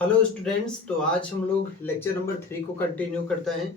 Hello students. तो आज हम लोग लेक्चर नंबर 3 को कंटिन्यू करते हैं।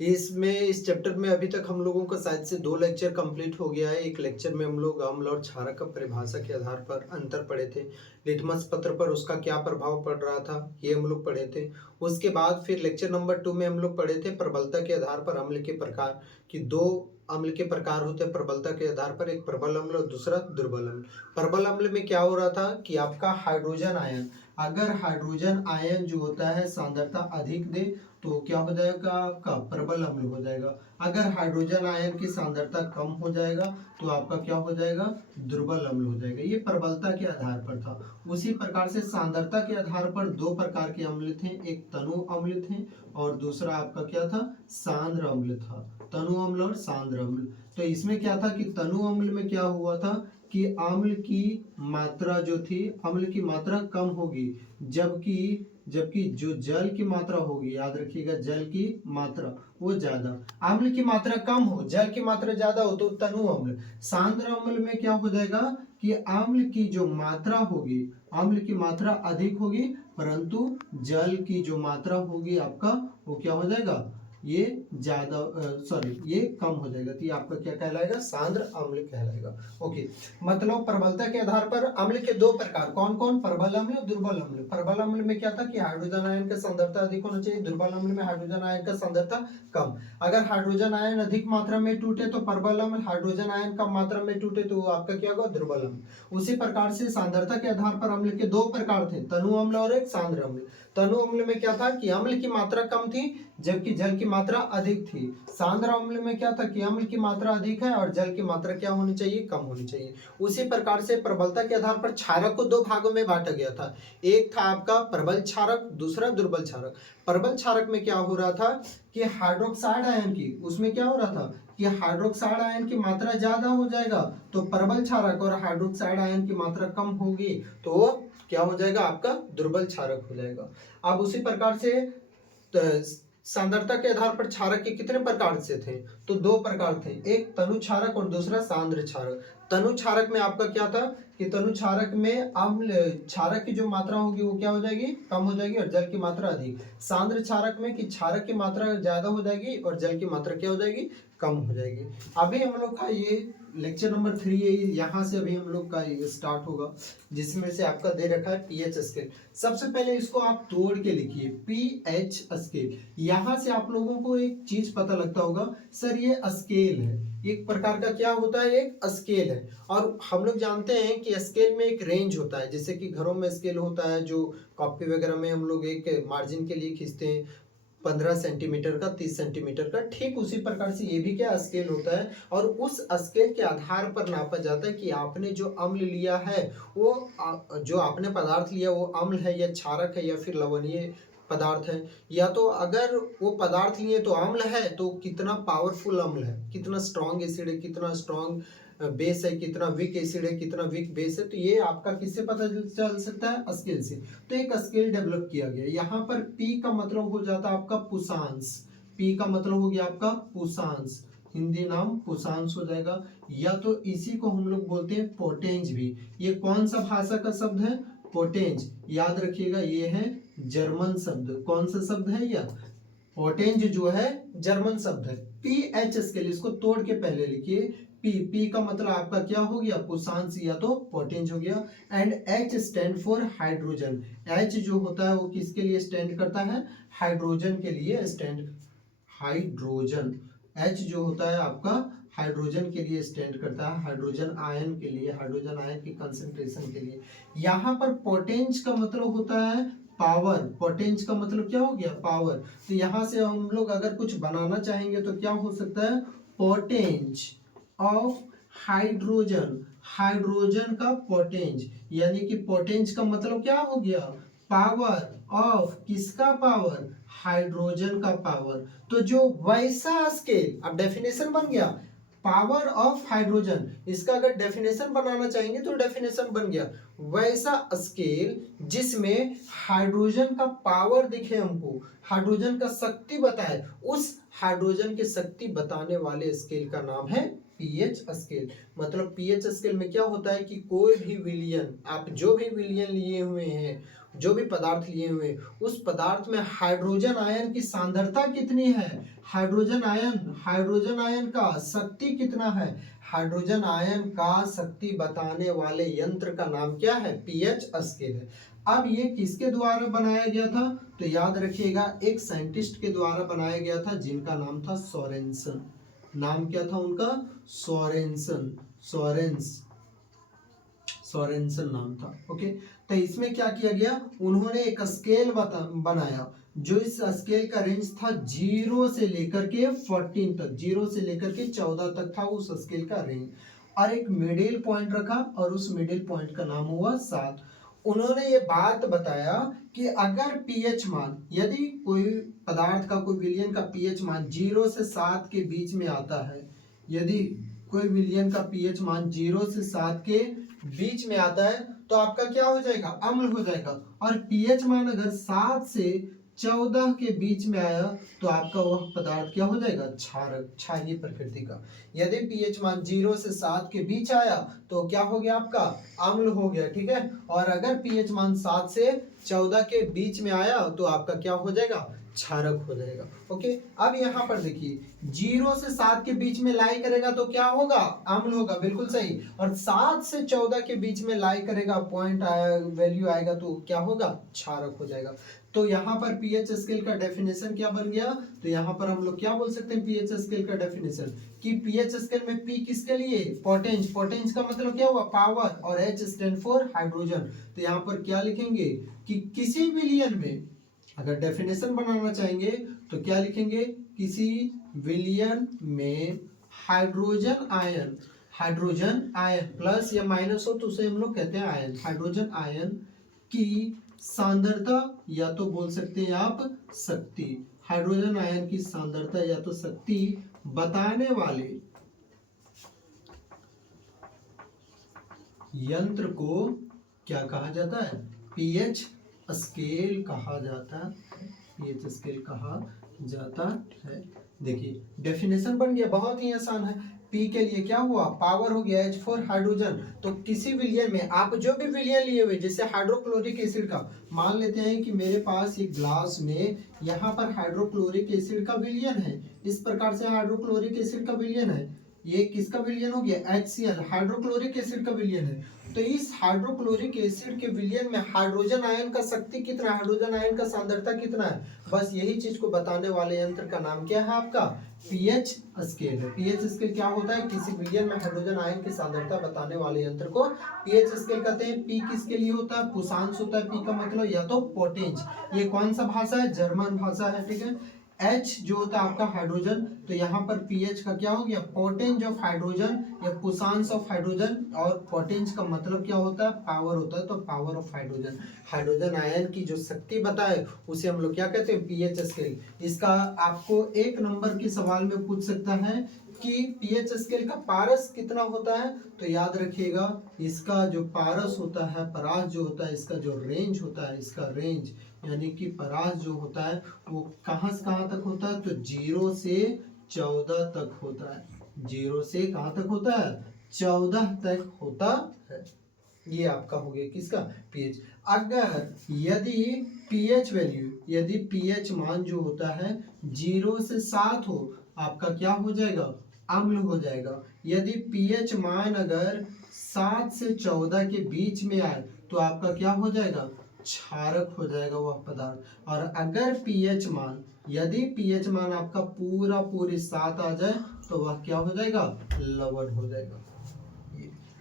इस चैप्टर में अभी तक हम लोगों का शायद से 2 लेक्चर कंप्लीट हो गया है। एक लेक्चर में हम लोग अम्ल और क्षारक का परिभाषा के आधार पर अंतर पढ़े थे। लिटमस पत्र पर उसका क्या प्रभाव पड़ रहा था ये हम लोग पढ़े थे। उसके बाद फिर लेक्चर नंबर 2 में हम लोग पढ़े थे प्रबलता के आधार पर अम्ल के प्रकार कि 2 अम्ल के प्रकार होते हैं प्रबलता के आधार पर, एक प्रबल अम्ल और दूसरा दुर्बल अम्ल। प्रबल अम्ल में क्या हो रहा था कि आपका हाइड्रोजन आयन, अगर हाइड्रोजन आयन जो होता है सांद्रता अधिक दे तो क्या हो जाएगा आपका प्रबल अम्ल हो जाएगा। अगर हाइड्रोजन आयन की सांद्रता कम हो जाएगा तो आपका क्या हो जाएगा, दुर्बल अम्ल हो जाएगा। ये प्रबलता के आधार पर था। उसी प्रकार से सांद्रता के आधार पर 2 प्रकार के अम्ल थे, एक तनु अम्ल थे और दूसरा आपका क्या था, सांद्र अम्ल था। तनु अम्ल और सांद्र अम्ल। तो इसमें क्या था कि तनु अम्ल में क्या हुआ था कि अम्ल की मात्रा जो थी, अम्ल की मात्रा कम होगी, जबकि जबकि जो जल की मात्रा होगी, याद रखिएगा जल की मात्रा वो ज्यादा, अम्ल की मात्रा कम हो जल की मात्रा ज्यादा हो तो तनु अम्ल। सांद्र अम्ल में क्या हो जाएगा कि अम्ल की जो मात्रा होगी, अम्ल की मात्रा अधिक होगी परंतु जल की जो मात्रा होगी आपका वो क्या हो जाएगा, ये ज्यादा ये कम हो जाएगा। तो ये आपका क्या कहलाएगा, सांद्र अम्ल कहलाएगा। ओके, मतलब प्रबलता के आधार पर अम्ल के 2 प्रकार कौन कौन, प्रबल अम्ल और दुर्बल अम्ल। प्रबल अम्ल में क्या था कि हाइड्रोजन आयन का सांद्रता अधिक होना चाहिए, दुर्बल अम्ल में हाइड्रोजन आयन का सांद्रता कम। अगर हाइड्रोजन आयन अधिक मात्रा में टूटे तो प्रबल अम्ल, हाइड्रोजन आयन कम मात्रा में टूटे तो आपका क्या होगा, दुर्बल अम्ल। उसी प्रकार से सांद्रता के आधार पर अम्ल के 2 प्रकार थे, तनु अम्ल और एक सांद्र अम्ल। तनु अम्ल में क्या था कि अम्ल की मात्रा कम थी जबकि जल की मात्रा अधिक थी। सांद्र अम्ल में क्या था कि अम्ल की मात्रा अधिक है और जल की मात्रा क्या होनी चाहिए, कम होनी चाहिए। उसी प्रकार से प्रबलता के आधार पर क्षारक को 2 भागों में बांटा गया था। एक था आपका प्रबल क्षारक, दूसरा दुर्बल क्षारक। प्रबल क्षारक में क्या हो रहा था कि हाइड्रोक्साइड आयन की, उसमें क्या हो रहा था कि हाइड्रोक्साइड आयन की मात्रा ज्यादा हो जाएगा तो प्रबल क्षारक, और हाइड्रोक्साइड आयन की मात्रा कम होगी तो क्या हो जाएगा, आपका दुर्बल क्षारक हो जाएगा। अब उसी प्रकार से सांद्रता के आधार पर क्षारक के कितने प्रकार से थे, तो 2 प्रकार थे, एक तनु क्षारक और दूसरा सांद्र क्षारक। तनु क्षारक में आपका क्या था कि तनु क्षारक में अम्ल क्षारक की जो मात्रा होगी वो क्या हो जाएगी, कम हो जाएगी और जल की मात्रा अधिक। सांद्र क्षारक में कि क्षारक की मात्रा ज्यादा हो जाएगी और जल की मात्रा क्या हो जाएगी, कम हो जाएगी। अभी हम लोग का ये लेक्चर नंबर 3 यहाँ से अभी हम लोग का ये स्टार्ट होगा, जिसमें से आपका दे रखा है पीएच स्केल। सबसे पहले इसको आप तोड़ के लिखिए, पीएच स्केल। यहाँ से आप लोगों को एक चीज पता लगता होगा, सर ये स्केल है, एक प्रकार का क्या होता है, एक स्केल है। और हम लोग जानते हैं कि स्केल में एक रेंज होता है, जैसे कि घरों में स्केल होता है जो कॉपी वगैरह में हम लोग एक मार्जिन के लिए खींचते हैं, 15 सेंटीमीटर का, 30 सेंटीमीटर का, ठीक उसी प्रकार से ये भी क्या स्केल होता है। और उस स्केल के आधार पर नापा जाता है कि आपने जो अम्ल लिया है वो जो आपने पदार्थ लिया वो अम्ल है या क्षारक है या फिर लवणीय पदार्थ है। या तो अगर वो पदार्थ लिए तो अम्ल है तो कितना पावरफुल अम्ल है, कितना स्ट्रॉन्ग एसिड है, कितना स्ट्रॉन्ग बेस है, कितना वीक एसिड है, कितना वीक बेस है। तो ये आपका किससे पता चल सकता है, स्केल से। तो एक स्केल डेवलप किया गया। यहाँ पर P का मतलब हो जाता है आपका पुषांश, P का मतलब हो गया आपका पुषांश, हिंदी नाम पुषांश हो जाएगा। या तो इसी को हम लोग बोलते हैं पोटेंज भी। ये कौन सा भाषा का शब्द है, पोटेंज, याद रखिएगा ये है जर्मन शब्द। कौन सा शब्द है यह, पोटेंज जो है जर्मन शब्द है। पीएच स्केल, इसको तोड़ के पहले लिखिए, पी का मतलब आपका क्या हो गया, पुषांश या तो पोटेंज हो गया। And H stand for hydrogen. H जो होता है वो किसके लिए स्टैंड करता है, हाइड्रोजन के लिए स्टैंड, हाइड्रोजन, एच जो होता है आपका हाइड्रोजन के लिए स्टैंड करता है, हाइड्रोजन आयन के लिए, हाइड्रोजन आयन की कंसंट्रेशन के लिए। यहाँ पर पोटेंज का मतलब होता है पावर, पोटेंज का मतलब क्या हो गया, पावर। तो यहाँ से हम लोग अगर कुछ बनाना चाहेंगे तो क्या हो सकता है, पोटेंज ऑफ हाइड्रोजन, हाइड्रोजन का पोटेंज, यानी कि पोटेंज का मतलब क्या हो गया, पावर ऑफ, किसका पावर, हाइड्रोजन का पावर। तो जो वैसा स्केल, अब डेफिनेशन बन गया पावर ऑफ हाइड्रोजन, इसका अगर डेफिनेशन बनाना चाहेंगे तो डेफिनेशन बन गया वैसा स्केल जिसमें हाइड्रोजन का पावर दिखे, हमको हाइड्रोजन का शक्ति बताए, उस हाइड्रोजन की शक्ति बताने वाले स्केल का नाम है पीएच स्केल। मतलब पीएच स्केल में क्या होता है कि कोई भी विलियन, आप जो भी विलियन लिए हुए हैं जो भी पदार्थ लिए हुए उस पदार्थ में हाइड्रोजन आयन की सांद्रता कितनी है, हाइड्रोजन आयन का शक्ति कितना है, हाइड्रोजन आयन का शक्ति बताने वाले यंत्र का नाम क्या है, पीएच स्केल है। अब ये किसके द्वारा बनाया गया था, तो याद रखिएगा एक साइंटिस्ट के द्वारा बनाया गया था जिनका नाम था सोरेनसन। नाम क्या था उनका, सोरेनसन नाम था। ओके, तो इसमें क्या किया गया, उन्होंने एक स्केल बनाया जो इस स्केल का रेंज था 0 से लेकर के 14 तक, 0 से लेकर के 14 तक था उस स्केल का रेंज, और एक मिडिल पॉइंट रखा और उस मिडिल पॉइंट का नाम हुआ 7। उन्होंने ये बात बताया कि अगर पीएच मान, यदि कोई पदार्थ का, कोई विलयन का पीएच मान 0 से 7 के बीच में आता है, यदि कोई विलयन का पीएच मान 0 से 7 के बीच में आता है तो आपका क्या हो जाएगा, अम्ल हो जाएगा। और पीएच मान अगर 7 से 14 के बीच में आया तो आपका वह पदार्थ क्या हो जाएगा, क्षारक, क्षारीय प्रकृति का। यदि पीएच मान 0 से 7 के बीच आया तो क्या हो गया, आपका अम्ल हो गया, ठीक है। और अगर पीएच मान 7 से 14 के बीच में आया तो आपका क्या हो जाएगा, क्षारक हो जाएगा। ओके, अब यहाँ पर देखिए 0 से 7 के बीच में लाई करेगा तो क्या होगा, अम्ल होगा, बिल्कुल सही। और 7 से 14 के बीच में लाई करेगा, पॉइंट आया, वैल्यू आएगा तो क्या होगा, क्षारक हो जाएगा। तो यहाँ पर पीएच स्केल का डेफिनेशन क्या बन गया, तो यहाँ पर हम लोग क्या बोल सकते हैं पीएच स्केल का डेफिनेशन, कि पीएच स्केल में पी किसके लिए, पोटेंस, पोटेंस का मतलब क्या हुआ, पावर, और एच स्टैंड फॉर हाइड्रोजन। तो यहाँ पर क्या लिखेंगे कि किसी विलयन में, अगर डेफिनेशन बनाना चाहेंगे तो क्या लिखेंगे, किसी विलयन में हाइड्रोजन आयन प्लस या माइनस हो तो उसे हम लोग कहते हैं आयन, हाइड्रोजन आयन की सांद्रता, या तो बोल सकते हैं आप शक्ति, हाइड्रोजन आयन की सांद्रता या तो शक्ति बताने वाले यंत्र को क्या कहा जाता है, पीएच स्केल कहा जाता है, पीएच स्केल कहा जाता है। देखिए डेफिनेशन बन गया, बहुत ही आसान है। पी के लिए क्या हुआ, पावर हो गया, एच फॉर हाइड्रोजन। तो किसी विलयन में आप जो भी विलयन लिए हुए, जैसे हाइड्रोक्लोरिक एसिड का, मान लेते हैं कि मेरे पास एक ग्लास में यहाँ पर हाइड्रोक्लोरिक एसिड का विलयन है, इस प्रकार से हाइड्रोक्लोरिक एसिड का विलयन है, ये किसका विलयन हो गया, HCl, हाइड्रोक्लोरिक एसिड का विलयन है। तो इस हाइड्रोक्लोरिक एसिड के विलयन में हाइड्रोजन आयन का शक्ति कितना है, हाइड्रोजन आयन का सांद्रता कितना है, बस यही चीज को बताने वाले यंत्र का नाम क्या है, आपका पीएच स्केल है। पीएच स्केल क्या होता है, किसी विलयन में हाइड्रोजन आयन की सांद्रता बताने वाले यंत्र को पीएच स्केल कहते हैं। पी किसके लिए होता है, पुषांश होता है, पी का मतलब या तो पोटेंस, ये कौन सा भाषा है, जर्मन भाषा है, ठीक है। H जो होता है आपका हाइड्रोजन, तो यहाँ पर पीएच का क्या हो गया, पोटेंस ऑफ हाइड्रोजन या पुषांश ऑफ हाइड्रोजन, और पोटेंस का मतलब क्या होता है, पावर होता है, तो power of hydrogen, hydrogen ion की जो शक्ति बताए उसे हम लोग क्या कहते हैं, पीएच स्केल। इसका आपको 1 नंबर के सवाल में पूछ सकता है कि पीएच स्केल का पारस कितना होता है, तो याद रखिएगा इसका जो पारस होता है, परास जो होता है, इसका जो रेंज होता है, इसका रेंज यानी कि परास जो होता है वो कहाँ से कहाँ तक होता है, तो 0 से 14 तक होता है, 0 से कहाँ तक होता है, 14 तक होता है। ये आपका हो गया किसका, पीएच। अगर यदि पीएच वैल्यू, यदि पीएच मान जो होता है 0 से 7 हो, आपका क्या हो जाएगा, अम्ल हो जाएगा। यदि पीएच मान अगर 7 से 14 के बीच में आए तो आपका क्या हो जाएगा, क्षारक हो जाएगा वह पदार्थ। और अगर पीएच मान, यदि पीएच मान आपका पूरी 7 आ जाए तो वह क्या हो जाएगा, लवण हो जाएगा।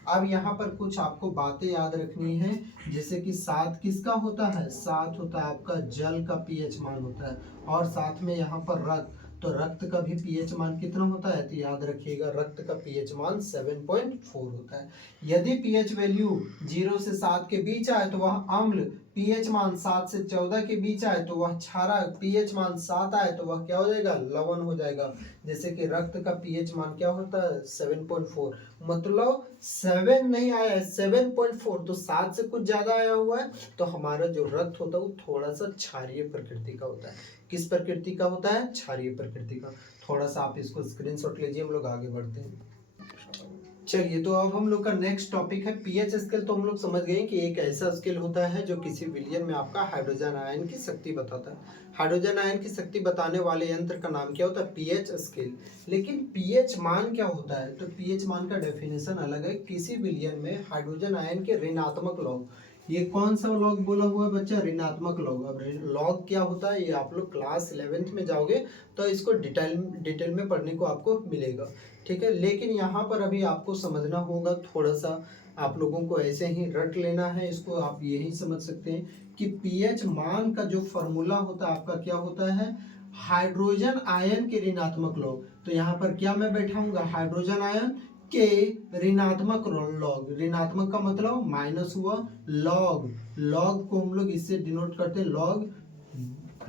अब यहाँ पर कुछ आपको बातें याद रखनी है, जैसे कि 7 किसका होता है, 7 होता है आपका जल का पीएच मान होता है, और साथ में यहाँ पर रक्त, तो रक्त का भी पीएच मान कितना होता है, तो याद रखिएगा रक्त का पीएच मान 7.4 होता है। यदि पीएच वैल्यू 0 से 7 के बीच आए तो वह अम्ल, पीएच मान 7 से 14 के बीच आए तो वह क्षारक, पीएच मान 7 आए तो वह क्या हो जाएगा, लवण हो जाएगा। जैसे कि रक्त का पीएच मान क्या होता है, 7.4, मतलब 7 नहीं आया है, 7.4, तो 7 से कुछ ज्यादा आया हुआ है, तो हमारा जो रक्त होता है वो थोड़ा सा क्षारीय प्रकृति का होता है। किस प्रकृति का होता है, क्षारीय प्रकृति का। थोड़ा सा आप इसको स्क्रीनशॉट लीजिए, हम लोग आगे बढ़ते हैं। चलिए, तो अब हम लोग का नेक्स्ट टॉपिक है पीएच स्केल। तो हम लोग समझ गए कि एक ऐसा स्केल होता है जो किसी विलयन में आपका हाइड्रोजन आयन की शक्ति बताता है। हाइड्रोजन आयन की शक्ति बताने वाले यंत्र का नाम क्या होता है? PH scale. लेकिन पीएच मान क्या होता है? तो पीएच मान का डेफिनेशन अलग है। किसी विलयन में हाइड्रोजन आयन के ऋणात्मक लॉग, ये कौन सा लॉग बोला हुआ है बच्चा? ऋणात्मक लॉग। अब लॉग क्या होता है ये आप लोग क्लास 11th में जाओगे तो इसको डिटेल में पढ़ने को आपको मिलेगा, ठीक है। लेकिन यहाँ पर अभी आपको समझना होगा थोड़ा सा, आप लोगों को ऐसे ही रट लेना है इसको। आप यही समझ सकते हैं कि पीएच मान का जो फॉर्मूला होता है आपका क्या होता है? हाइड्रोजन आयन के ऋणात्मक लॉग। तो यहाँ पर क्या मैं बैठाऊंगा? हाइड्रोजन आयन के ऋणात्मक लॉग। ऋणात्मक का मतलब माइनस हुआ, लॉग। लॉग को हम लोग इससे डिनोट करते हैं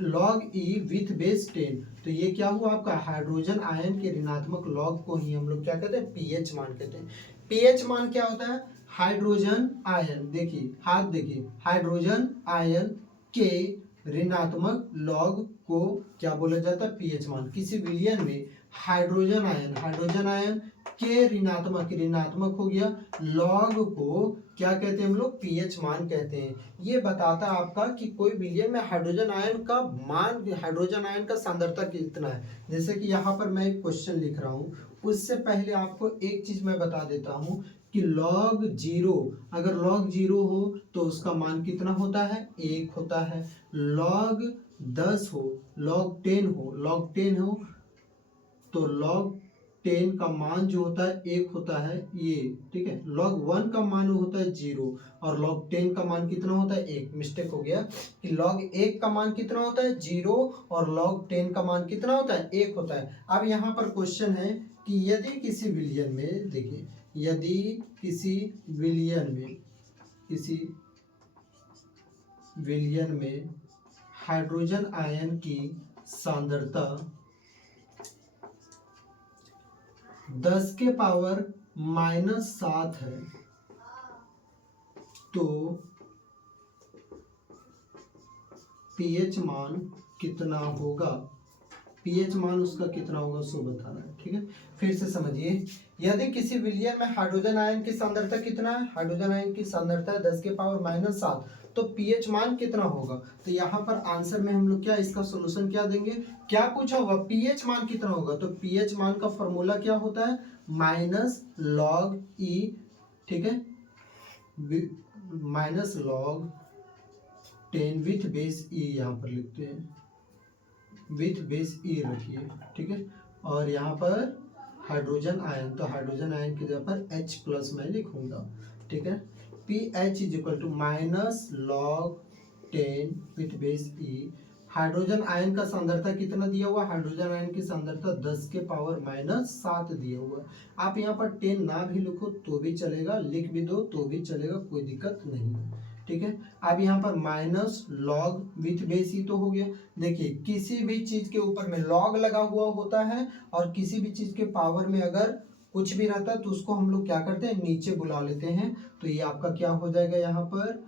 लॉग ई विथ बेस 10। तो ये क्या हुआ आपका? हाइड्रोजन आयन के ऋणात्मक लॉग को ही हम लोग क्या कहते हैं? पीएच मान कहते हैं। पीएच मान क्या होता है? हाइड्रोजन आयन, देखिए हाथ देखिए, हाइड्रोजन आयन के ऋणात्मक लॉग को क्या बोला जाता है? पीएच मान। किसी विलयन में हाइड्रोजन आयन के ऋणात्मक हो गया, लॉग को क्या कहते हैं हम लोग? पीएच मान कहते हैं। ये बताता है आपका कि कोई विलयन में हाइड्रोजन आयन का मान, हाइड्रोजन आयन का सांद्रता कितना है। जैसे कि यहाँ पर मैं एक क्वेश्चन लिख रहा हूँ, उससे पहले आपको एक चीज मैं बता देता हूँ कि लॉग 0, अगर लॉग 0 हो तो उसका मान कितना होता है? 1 होता है। लॉग 10 हो, लॉग 10 हो तो लॉग 10 का मान जो होता है 1 होता है, ये ठीक है। log 1 का मान होता है 0 और log 10 का मान कितना होता है? 1। मिस्टेक हो गया कि log 1 का मान कितना होता है? 0 और log 10 का मान कितना होता है? 1 होता है। अब यहाँ पर क्वेश्चन है कि यदि किसी विलयन में, देखिए, यदि किसी विलयन में हाइड्रोजन आयन की सांद्रता 10 के पावर -7 है तो पीएच मान कितना होगा? पीएच मान उसका कितना होगा सो बताना है, ठीक है। फिर से समझिए, यदि किसी विलयन में हाइड्रोजन आयन की सांद्रता कितना है? हाइड्रोजन आयन की सांद्रता है 10 के पावर -7, तो पीएच मान कितना होगा? तो यहाँ पर आंसर में हम लोग क्या इसका सोल्यूशन क्या देंगे? क्या पूछा हुआ? पीएच मान कितना होगा? तो पीएच मान का फॉर्मूला क्या होता है? -log ई, ठीक है, -log 10 विथ बेस ई, यहाँ पर लिखते हैं विथ बेस ई रखिए, ठीक है। और यहाँ पर हाइड्रोजन आयन, तो हाइड्रोजन आयन की जगह पर H+ मैं लिखूंगा, ठीक है। PH is equal to -log 10 with base e. Hydrogen ion का सांद्रता कितना दिया हुआ? हाइड्रोजन आयन की सांद्रता 10 के पावर -7 दिया हुआ है। आप यहाँ पर 10 ना भी लिखो तो भी चलेगा, लिख भी दो तो भी चलेगा, कोई दिक्कत नहीं है, ठीक है। अब यहाँ पर -log विथ बेस ई तो हो गया। देखिए, किसी भी चीज के ऊपर में लॉग लगा हुआ होता है और किसी भी चीज के पावर में अगर कुछ भी रहता है तो उसको हम लोग क्या करते हैं? नीचे बुला लेते हैं। तो ये आपका क्या हो जाएगा यहाँ पर?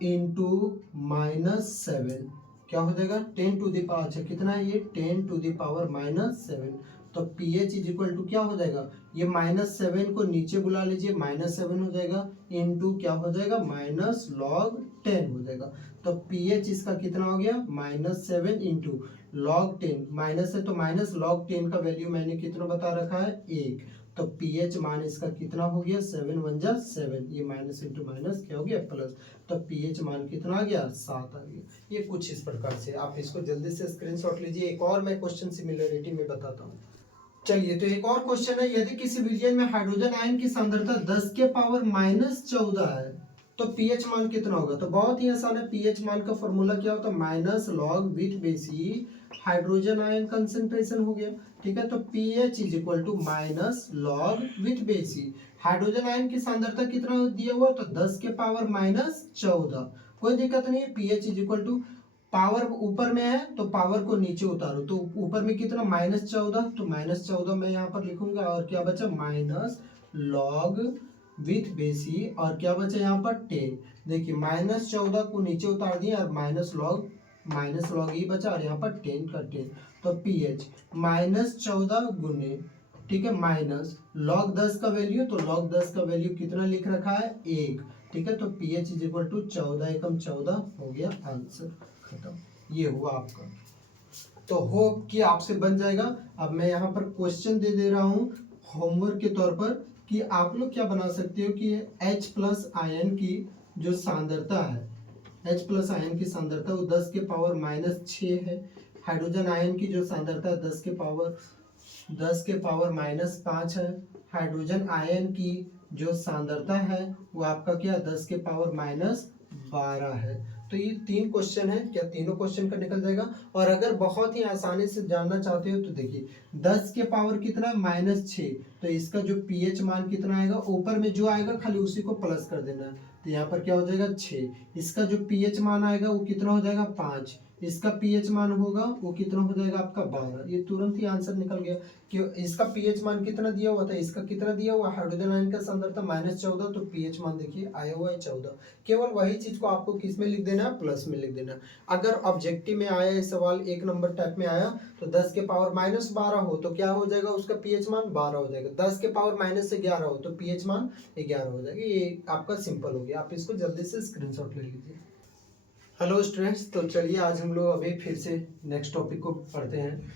इंटू -7, क्या हो जाएगा? 10 टू द पावर, अच्छा कितना है ये? 10 टू द पावर -7। तो पीएच इज इक्वल टू क्या हो जाएगा? ये -7 को नीचे बुला लीजिए, -7 हो जाएगा, इंटू क्या हो जाएगा? -log 10 हो जाएगा। तो पीएच इसका कितना हो गया? -7 इंटू log 10, माइनस है तो -log 10 का वैल्यू मैंने कितना बता रखा है? 1। तो पीएच मान इसका कितना हो गया? 7 1 जा 7, ये माइनस इंटू माइनस क्या हो गया? प्लस। तो पीएच मान कितना आ गया? 7 आ गया। ये कुछ इस प्रकार से आप इसको जल्दी से स्क्रीनशॉट लीजिए। एक और मैं क्वेश्चन सिमिलरिटी में बताता हूँ। चलिए, तो एक और क्वेश्चन है, यदि किसी विलयन में हाइड्रोजन आयन की सांद्रता 10 के पावर -14 है तो पीएच मान कितना होगा? तो बहुत ही आसान है, पीएच मान का फॉर्मूला क्या होता है? -log with base e, hydrogen ion concentration हो गया, ठीक है। तो pH is equal to -log with base e. Hydrogen ion की सांद्रता कितना दिया हुआ? तो 10 के पावर -14, कोई दिक्कत नहीं है। PH is equal to, power ऊपर में है तो पावर को नीचे उतारो, तो ऊपर में कितना? -14, तो -14 मैं यहाँ पर लिखूंगा और क्या बचा? -log विथ बेस ई, और क्या बचा यहाँ पर? 10। देखिए, -14 को नीचे उतार दिए और -log ई बचा और यहाँ पर 10 का 10। तो पीएच -14 गुने ठीक है, माइनस log 10 का वैल्यू, तो log 10 का वैल्यू कितना लिख रखा है 1, ठीक है, तो pH इज इक्वल टू 14 एकम 14 हो गया, आंसर खत्म। ये हुआ आपका। तो होप कि आपसे बन जाएगा। अब मैं यहाँ पर क्वेश्चन दे रहा हूँ होमवर्क के तौर पर कि आप लोग क्या बना सकते हो कि H प्लस आयन की जो सांद्रता है, H प्लस आयन की सांद्रता वो 10 के पावर माइनस 6 है। हाइड्रोजन आयन की जो सांद्रता है 10 के पावर माइनस 5 है। हाइड्रोजन आयन की जो सांद्रता है वो आपका क्या 10 के पावर माइनस 12 है। तो ये 3 क्वेश्चन है, क्या तीनों क्वेश्चन का निकल जाएगा। और अगर बहुत ही आसानी से जानना चाहते हो तो देखिए 10 के पावर कितना माइनस 6, तो इसका जो pH मान कितना आएगा, ऊपर में जो आएगा खाली उसी को प्लस कर देना है, तो यहाँ पर क्या हो जाएगा 6। इसका जो pH मान आएगा वो कितना हो जाएगा 5, इसका pH मान होगा वो कितना हो जाएगा आपका 12। ये तुरंत ही आंसर निकल गया कि इसका pH मान कितना दिया हुआ था, इसका कितना दिया हुआ, हाइड्रोजन आयन का सांद्रता -14, तो pH मान देखिए आया हुआ है 14। केवल वही चीज को आपको किस में लिख देना है, प्लस में लिख देना है। अगर ऑब्जेक्टिव में आया ये सवाल 1 नंबर टाइप में आया तो 10 के पावर -12 हो तो क्या हो जाएगा, उसका pH मान 12 हो जाएगा। 10 के पावर -11 हो तो pH मान 11 हो जाएगा। ये आपका सिंपल हो गया, आप इसको जल्दी से स्क्रीनशॉट ले लीजिए। हेलो स्टूडेंट्स, तो चलिए आज हम लोग अभी फिर से नेक्स्ट टॉपिक को पढ़ते हैं।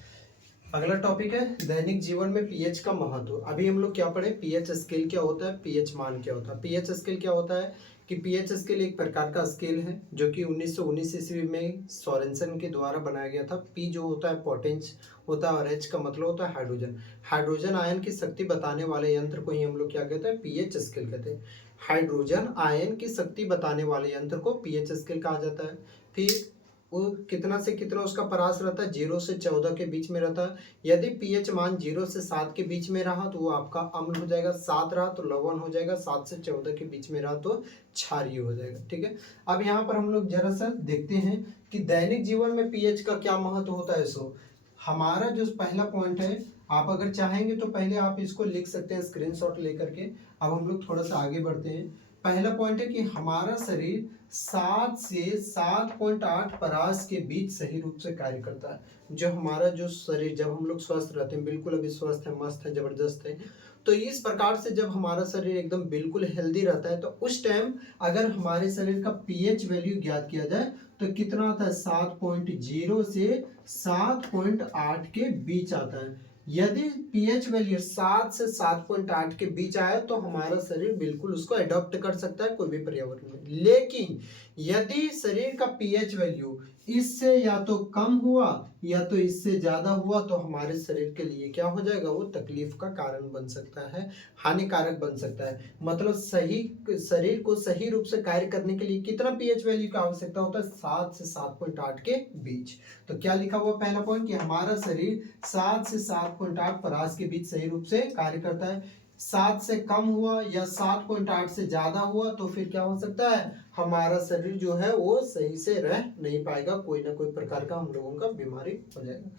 अगला टॉपिक है दैनिक जीवन में पीएच का महत्व। अभी हम लोग क्या पढ़े, पीएच स्केल क्या होता है, पीएच मान क्या होता है। पीएच स्केल क्या होता है कि पीएच स्केल एक प्रकार का स्केल है जो कि 1919 ईस्वी में सोरेनसन के द्वारा बनाया गया था। पी जो होता है पोटेंस होता है और एच का मतलब होता है हाइड्रोजन। हाइड्रोजन आयन की शक्ति बताने वाले यंत्र को ही हम लोग क्या कहते हैं, पीएच स्केल कहते हैं। हाइड्रोजन आयन की शक्ति बताने वाले यंत्र को पीएच स्केल कहा जाता है। फिर वो कितना से कितना उसका परास रहता है, 0 से 14 के बीच में रहता है। यदि पीएच मान 0 से 7 के बीच में रहा तो वो आपका अम्ल हो जाएगा, 7 रहा तो लवण हो जाएगा, 7 से 14 के बीच में रहा तो क्षारीय हो जाएगा। ठीक है, अब यहाँ पर हम लोग जरा सा देखते हैं कि दैनिक जीवन में पीएच का क्या महत्व होता है। सो हमारा जो पहला पॉइंट है, आप अगर चाहेंगे तो पहले आप इसको लिख सकते हैं स्क्रीनशॉट लेकर के। अब हम लोग थोड़ा सा आगे बढ़ते हैं। पहला पॉइंट है कि हमारा शरीर 7 से 7.8 परास के बीच सही रूप से कार्य करता है। जो हमारा जो शरीर, जब हम लोग स्वस्थ रहते हैं, बिल्कुल अभी स्वस्थ है, मस्त है, जबरदस्त है, तो इस प्रकार से जब हमारा शरीर एकदम बिल्कुल हेल्दी रहता है तो उस टाइम अगर हमारे शरीर का पीएच वैल्यू ज्ञात किया जाए तो कितना आता है, 7.0 से 7.8 के बीच आता है। यदि पीएच वैल्यू 7 से 7.8 के बीच आया तो हमारा शरीर बिल्कुल उसको अडॉप्ट कर सकता है कोई भी पर्यावरण में। लेकिन यदि शरीर का पीएच वैल्यू इससे या तो कम हुआ या तो इससे ज्यादा हुआ तो हमारे शरीर के लिए क्या हो जाएगा, वो तकलीफ का कारण बन सकता है, हानिकारक बन सकता है। मतलब सही शरीर को सही रूप से कार्य करने के लिए कितना पीएच वैल्यू की आवश्यकता होता है, 7 से 7.8 के बीच। तो क्या लिखा हुआ पहला पॉइंट कि हमारा शरीर 7 से 7.8 परास के बीच सही रूप से कार्य करता है। 7 से कम हुआ या 7.8 से ज्यादा हुआ तो फिर क्या हो सकता है, हमारा शरीर जो है वो सही से रह नहीं पाएगा, कोई ना कोई प्रकार का हम लोगों का बीमारी हो जाएगा।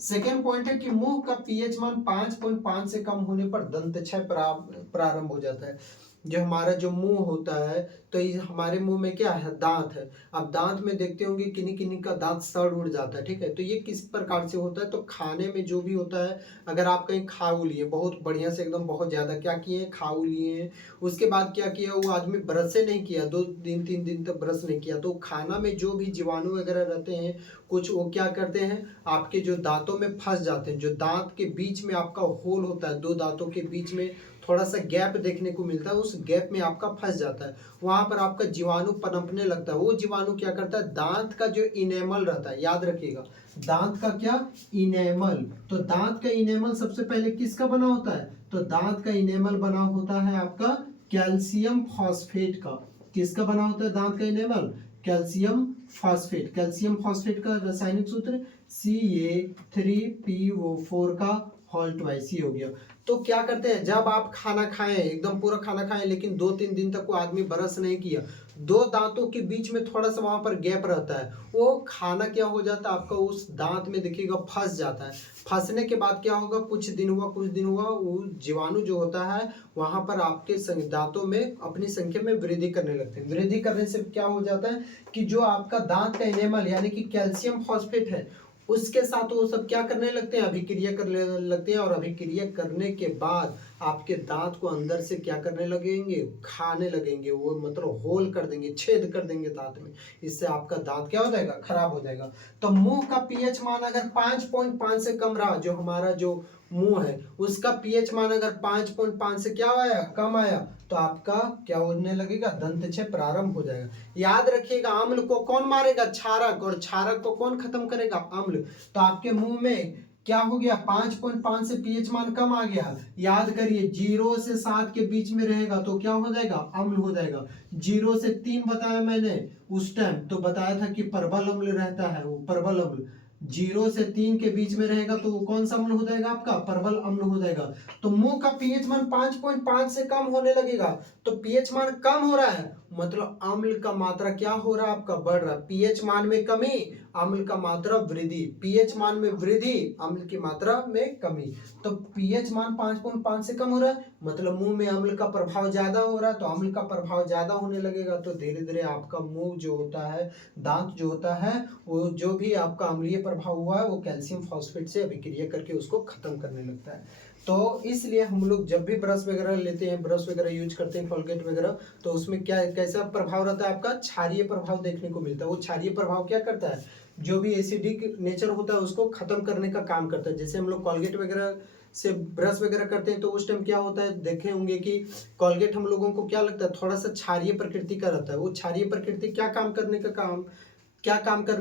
सेकेंड पॉइंट है कि मुंह का पीएच मान 5.5 से कम होने पर दंत क्षय प्रारंभ हो जाता है। जो हमारा जो मुंह होता है तो ये हमारे मुंह में क्या है, दांत है। अब दांत में देखते होंगे किन्हीं किन्हीं का दांत सड़ उड़ जाता है। ठीक है, तो ये किस प्रकार से होता है, तो खाने में जो भी होता है, अगर आप कहीं खाऊ लिए बहुत बढ़िया से एकदम बहुत ज्यादा क्या किए, खाऊ लिए, उसके बाद क्या किया, वो आदमी ब्रश से नहीं किया, 2 दिन 3 दिन तक ब्रश नहीं किया, तो खाना में जो भी जीवाणु वगैरह रहते हैं कुछ, वो क्या करते हैं, आपके जो दांतों में फंस जाते हैं। जो दांत के बीच में आपका होल होता है, 2 दांतों के बीच में थोड़ा सा गैप देखने को मिलता है, उस गैप में आपका फंस जाता है, वहां पर आपका जीवाणु पनपने लगता है। वो जीवाणु क्या करता है, दांत का जो इनेमल रहता है, याद रखिएगा दांत का क्या, इनेमल। तो दांत का इनेमल सबसे पहले किसका बना होता है, तो दांत का इनेमल बना होता है आपका कैल्शियम फॉस्फेट का। किसका बना होता है दांत का enamel, calcium phosphate. Calcium phosphate का रासायनिक सूत्र Ca3PO4 का होल ट्वाइस ही हो गया। तो क्या करते हैं, जब आप खाना खाएं, एकदम पूरा खाना खाएं, लेकिन 2-3 दिन तक वो आदमी ब्रश नहीं किया, 2 दांतों के बीच में थोड़ा सा वहां पर गैप रहता है, वो खाना क्या हो जाता है आपका उस दांत में देखिएगा फंस जाता है। फंसने के बाद क्या होगा, कुछ दिन हुआ वो जीवाणु जो होता है वहां पर आपके दांतों में अपनी संख्या में वृद्धि करने लगते हैं। वृद्धि करने से क्या हो जाता है कि जो आपका दांत का इनेमल यानी कि कैल्शियम फॉस्फेट है उसके साथ वो सब क्या करने लगते हैं, अभिक्रिया करने लगते हैं, और अभिक्रिया करने के बाद आपके दांत को अंदर से क्या करने लगेंगे, खाने लगेंगे, वो मतलब होल कर देंगे, छेद कर देंगे दांत में। इससे आपका दांत क्या हो जाएगा, खराब हो जाएगा। तो मुंह का पीएच मान अगर 5.5 से कम रहा, जो हमारा जो मुंह है उसका पीएच मान अगर 5.5 से क्या आया, कम आया, तो आपका क्या होने लगेगा, दंतक्षय प्रारंभ हो जाएगा। याद रखिएगा, अम्ल को कौन मारेगा, क्षारक, और क्षारक को कौन खत्म करेगा, अम्ल। तो आपके मुंह में क्या हो गया, 5.5 से पीएच मान कम आ गया। याद करिए 0 से 7 के बीच में रहेगा तो क्या हो जाएगा, अम्ल हो जाएगा। 0 से 3 बताया मैंने उस टाइम, तो बताया था कि प्रबल अम्ल रहता है, वो प्रबल अम्ल। 0 से 3 के बीच में रहेगा तो वो कौन सा अम्ल हो जाएगा, आपका प्रबल अम्ल हो जाएगा। तो मुंह का पीएच मान 5.5 से कम होने लगेगा, तो पीएच मान कम हो रहा है, मतलब अम्ल का मात्रा क्या हो रहा है, आपका बढ़ रहा है। पीएच मान में कमी, अम्ल का मात्रा वृद्धि, पीएच मान में वृद्धि, अम्ल की मात्रा में कमी। तो पीएच मान 5.5 से कम हो रहा है, मतलब मुंह में अम्ल का प्रभाव ज्यादा हो रहा है, तो अम्ल का प्रभाव ज्यादा होने लगेगा, तो धीरे धीरे आपका मुंह जो होता है, दांत जो होता है, वो जो भी आपका अम्लीय प्रभाव हुआ है वो कैल्शियम फॉस्फेट से अभिक्रिया करके उसको खत्म करने लगता है। तो इसलिए हम लोग जब भी ब्रश वगैरह लेते हैं, ब्रश वगैरह यूज करते हैं, कोलगेट वगैरह, तो उसमें क्या कैसा प्रभाव रहता है, आपका क्षारीय प्रभाव देखने को मिलता है। वो क्षारीय प्रभाव क्या करता है, जो भी एसिडिक नेचर होता है उसको खत्म करने का काम करता है। जैसे हम लोग कोलगेट वगैरह से ब्रश वगैरह करते हैं तो उस टाइम क्या होता है, देखे होंगे कि कोलगेट हम लोगों को क्या लगता है, थोड़ा सा क्षारीय प्रकृति का रहता है। वो क्षारीय प्रकृति क्या काम करने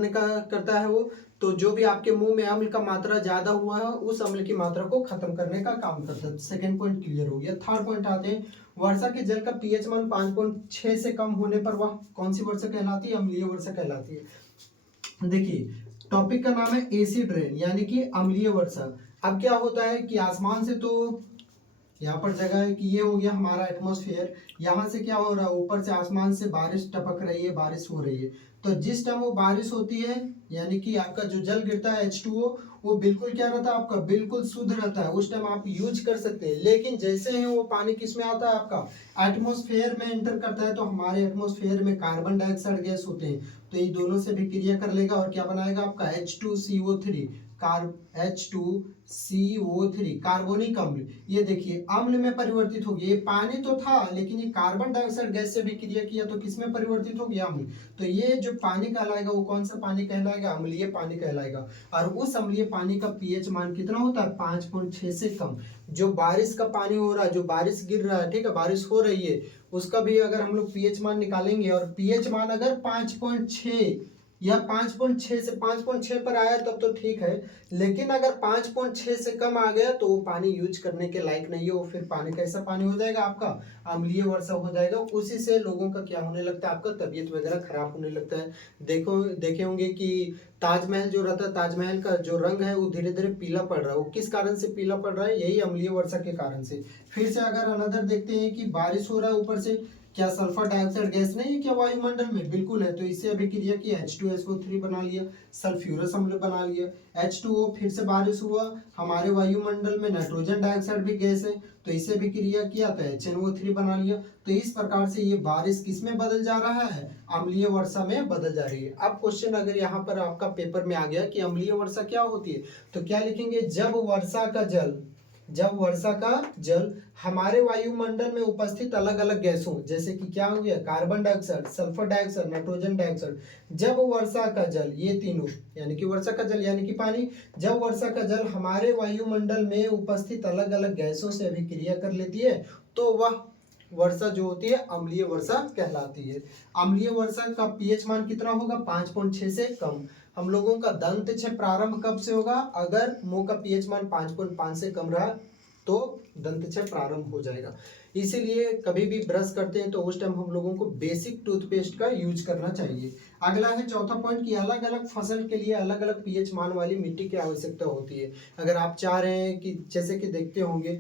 का करता है वो, तो जो भी आपके मुंह में अम्ल का मात्रा ज्यादा हुआ है उस अम्ल की मात्रा को खत्म करने का काम करता है। सेकंड पॉइंट क्लियर हो गया। थर्ड पॉइंट आते हैं, वर्षा के जल का पीएच मान 5.6 से कम होने पर वह कौन सी वर्षा कहलाती है, अम्लीय वर्षा कहलाती है। देखिए टॉपिक का नाम है एसिड रेन, यानी कि अम्लीय वर्षा। अब क्या होता है कि आसमान से, तो यहाँ पर जगह है कि ये हो गया हमारा एटमॉस्फेयर, यहाँ से क्या हो रहा है, ऊपर से आसमान से बारिश टपक रही है, बारिश हो रही है। तो जिस टाइम वो बारिश होती है, यानी कि आपका जो जल गिरता है H2O, वो बिल्कुल क्या रहता है, आपका बिल्कुल शुद्ध रहता है, उस टाइम आप यूज कर सकते हैं। लेकिन जैसे ही वो पानी किस में आता है, आपका एटमॉस्फेयर में एंटर करता है, तो हमारे एटमॉस्फेयर में कार्बन डाइऑक्साइड गैस होते हैं, तो ये दोनों से भी क्रिया कर लेगा और क्या बनाएगा, आपका H2CO3, H2CO3 कार्बोनिक अम्ल। ये देखिए अम्ल में परिवर्तित हो गया, ये पानी तो था लेकिन ये कार्बन डाइऑक्साइड गैस से भी क्रिया किया तो किस में परिवर्तित हो गया, अम्ल। तो ये जो पानी कहलाएगा वो कौन सा पानी कहलाएगा, अम्लीय पानी कहलाएगा। और उस अम्लीय पानी का पीएच मान कितना होता है, 5.6 से कम। जो बारिश का पानी हो रहा है, जो बारिश गिर रहा है, ठीक है, बारिश हो रही है, उसका भी अगर हम लोग पीएच मान निकालेंगे और पीएच मान अगर 5.6 या 5.6 से 5.6 पर आया तब तो ठीक है, लेकिन अगर 5.6 से कम आ गया तो वो पानी यूज करने के लायक नहीं है, वो फिर पानी कैसा पानी हो जाएगा, आपका अम्लीय वर्षा हो जाएगा। उसी से लोगों का क्या होने लगता है, आपका तबीयत वगैरह खराब होने लगता है। देखे होंगे कि ताजमहल जो रहता है, ताजमहल का जो रंग है वो धीरे धीरे पीला पड़ रहा है, वो किस कारण से पीला पड़ रहा है, यही अम्लीय वर्षा के कारण से। फिर से अगर अनदर देखते हैं कि बारिश हो रहा है, ऊपर से क्या सल्फर डाइऑक्साइड गैस नहीं है क्या वायुमंडल में, बिल्कुल है, तो इससे अभिक्रिया की H2SO3 बना लिया, सल्फ्यूरस अम्ल बना लिया, H2O, फिर से बारिश हुआ, हमारे वायुमंडल में नाइट्रोजन डाइऑक्साइड भी गैस है, तो इससे अभिक्रिया किया तो HNO3 बना लिया। तो इस प्रकार से ये बारिश किस में बदल जा रहा है, अम्लीय वर्षा में बदल जा रही है। अब क्वेश्चन अगर यहाँ पर आपका पेपर में आ गया कि अम्लीय वर्षा क्या होती है, तो क्या लिखेंगे, जब वर्षा का जल हमारे वायुमंडल में उपस्थित अलग अलग गैसों, जैसे कि क्या हो गया, carbon dioxide, sulphur dioxide, nitrogen dioxide, जब वर्षा का जल, ये तीनों यानी कि वर्षा का जल यानी कि पानी, जब वर्षा का जल हमारे वायुमंडल में उपस्थित अलग अलग गैसों से अभिक्रिया कर लेती है, तो वह वर्षा जो होती है अम्लीय वर्षा कहलाती है। अम्लीय वर्षा का पीएच मान कितना होगा, 5.6 से कम। हम लोगों का दंतक्षय प्रारंभ कब से होगा, अगर मुंह का पीएच मान 5.5 से कम रहा तो दंतक्षय प्रारंभ हो जाएगा। इसीलिए कभी भी ब्रश करते हैं तो उस टाइम हम लोगों को बेसिक टूथपेस्ट का यूज करना चाहिए। अगला है चौथा पॉइंट कि अलग अलग फसल के लिए अलग अलग पीएच मान वाली मिट्टी की आवश्यकता होती है। अगर आप चाह रहे हैं कि जैसे कि देखते होंगे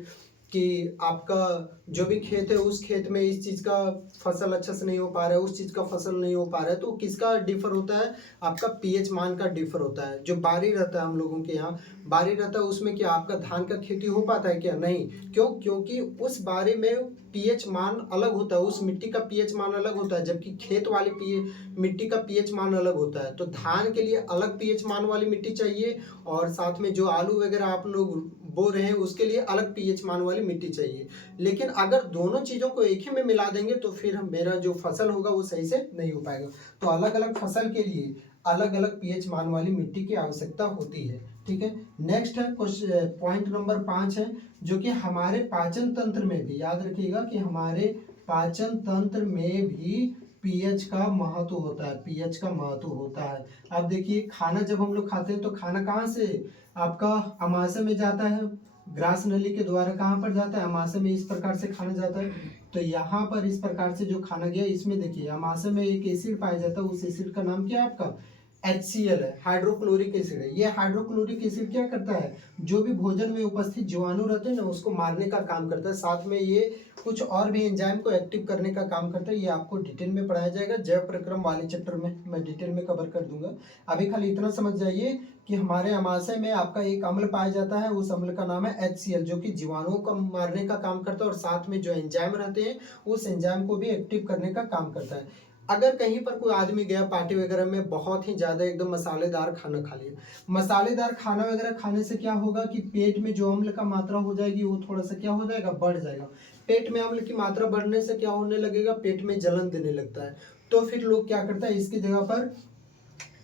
कि आपका जो भी खेत है उस खेत में इस चीज़ का फसल अच्छा से नहीं हो पा रहा है, उस चीज़ का फसल नहीं हो पा रहा है, तो किसका डिफर होता है? आपका पीएच मान का डिफर होता है। जो बारी रहता है हम लोगों के यहाँ, बारी रहता है उसमें क्या आपका धान का खेती हो पाता है क्या? नहीं। क्यों? क्योंकि उस बारी में पीएच मान अलग होता है, उस मिट्टी का पीएच मान अलग होता है, जबकि खेत वाली मिट्टी का पीएच मान अलग होता है। तो धान के लिए अलग पीएच मान वाली मिट्टी चाहिए, और साथ में जो आलू वगैरह आप लोग बो रहे हैं उसके लिए अलग पीएच मान वाली मिट्टी चाहिए। लेकिन अगर दोनों चीज़ों को एक ही में मिला देंगे तो फिर मेरा जो फसल होगा वो सही से नहीं हो पाएगा। तो अलग अलग फसल के लिए अलग अलग पीएच मान वाली मिट्टी की आवश्यकता होती है। ठीक है। नेक्स्ट है क्वेश्चन, पॉइंट नंबर 5 है, जो कि हमारे पाचन तंत्र में भी, याद रखिएगा कि हमारे पाचन तंत्र में भी पीएच का महत्व होता है, पीएच का महत्व होता है। अब देखिए, खाना जब हम लोग खाते हैं तो खाना कहाँ से आपका अमाशय में जाता है, ग्रास नली के द्वारा कहाँ पर जाता है? अमाशय में। इस प्रकार से खाना जाता है। तो यहाँ पर इस प्रकार से जो खाना गया, इसमें देखिए अमाशय में एक एसिड पाया जाता है, उस एसिड का नाम क्या है आपका? HCl है, हाइड्रोक्लोरिक एसिड है। ये हाइड्रोक्लोरिक एसिड क्या करता है? जो भी भोजन में उपस्थित जीवाणु रहते हैं ना, उसको मारने का काम करता है। साथ में ये कुछ और भी एंजाइम को एक्टिव करने का काम करता है। ये आपको डिटेल में पढ़ाया जाएगा, जैव प्रक्रम वाले चैप्टर में मैं डिटेल में कवर कर दूंगा। अभी खाली इतना समझ जाइए कि हमारे अमाशय में आपका एक अम्ल पाया जाता है, उस अम्ल का नाम है HCl, जो कि जीवाणुओं को मारने का काम करता है, और साथ में जो एंजाइम रहते हैं उस एंजाइम को भी एक्टिव करने का काम करता है। अगर कहीं पर कोई आदमी गया पार्टी वगैरह में, बहुत ही ज़्यादा एकदम मसालेदार खाना खा लिया, मसालेदार खाना वगैरह खाने से क्या होगा कि पेट में जो अम्ल का मात्रा हो जाएगी वो थोड़ा सा क्या हो जाएगा? बढ़ जाएगा। पेट में अम्ल की मात्रा बढ़ने से क्या होने लगेगा? पेट में जलन देने लगता है। तो फिर लोग क्या करता है, इसकी जगह पर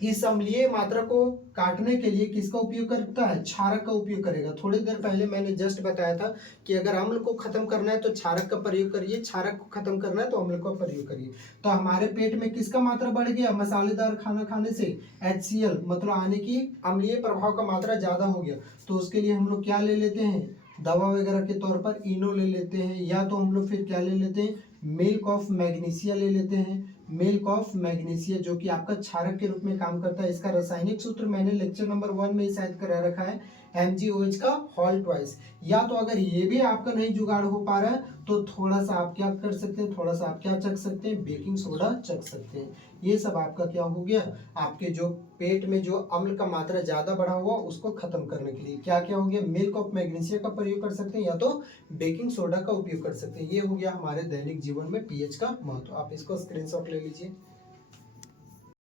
इस अम्लीय मात्रा को काटने के लिए किसका उपयोग करता है? क्षारक का उपयोग करेगा। थोड़ी देर पहले मैंने जस्ट बताया था कि अगर अम्ल को खत्म करना है तो क्षारक का प्रयोग करिए, क्षारक को खत्म करना है तो अम्ल का प्रयोग करिए। तो हमारे पेट में किसका मात्रा बढ़ गया मसालेदार खाना खाने से? HCl, मतलब आने की अम्लीय प्रभाव का मात्रा ज्यादा हो गया। तो उसके लिए हम लोग क्या ले लेते हैं? दवा वगैरह के तौर पर इनो ले लेते हैं, या तो हम लोग फिर क्या ले लेते हैं? मिल्क ऑफ मैग्नीशिया ले लेते हैं। मिल्क ऑफ मैग्नीशिया जो कि आपका क्षारक के रूप में काम करता है। इसका रासायनिक सूत्र मैंने लेक्चर नंबर 1 में शायद करा रखा है, MgOH का होल ट्वाइस। या तो अगर ये भी आपका नहीं जुगाड़ हो पा रहा है तो थोड़ा सा आप क्या कर सकते हैं, थोड़ा सा आप क्या चख सकते हैं? बेकिंग सोडा चख सकते हैं। ये सब आपका क्या हो गया? आपके जो पेट में जो अम्ल का मात्रा ज्यादा बढ़ा हुआ उसको खत्म करने के लिए क्या क्या हो गया? मिल्क ऑफ मैग्नीशिया का प्रयोग कर सकते हैं, या तो बेकिंग सोडा का उपयोग कर सकते हैं। ये हो गया हमारे दैनिक जीवन में पीएच का महत्व। आप इसको स्क्रीनशॉट ले लीजिए।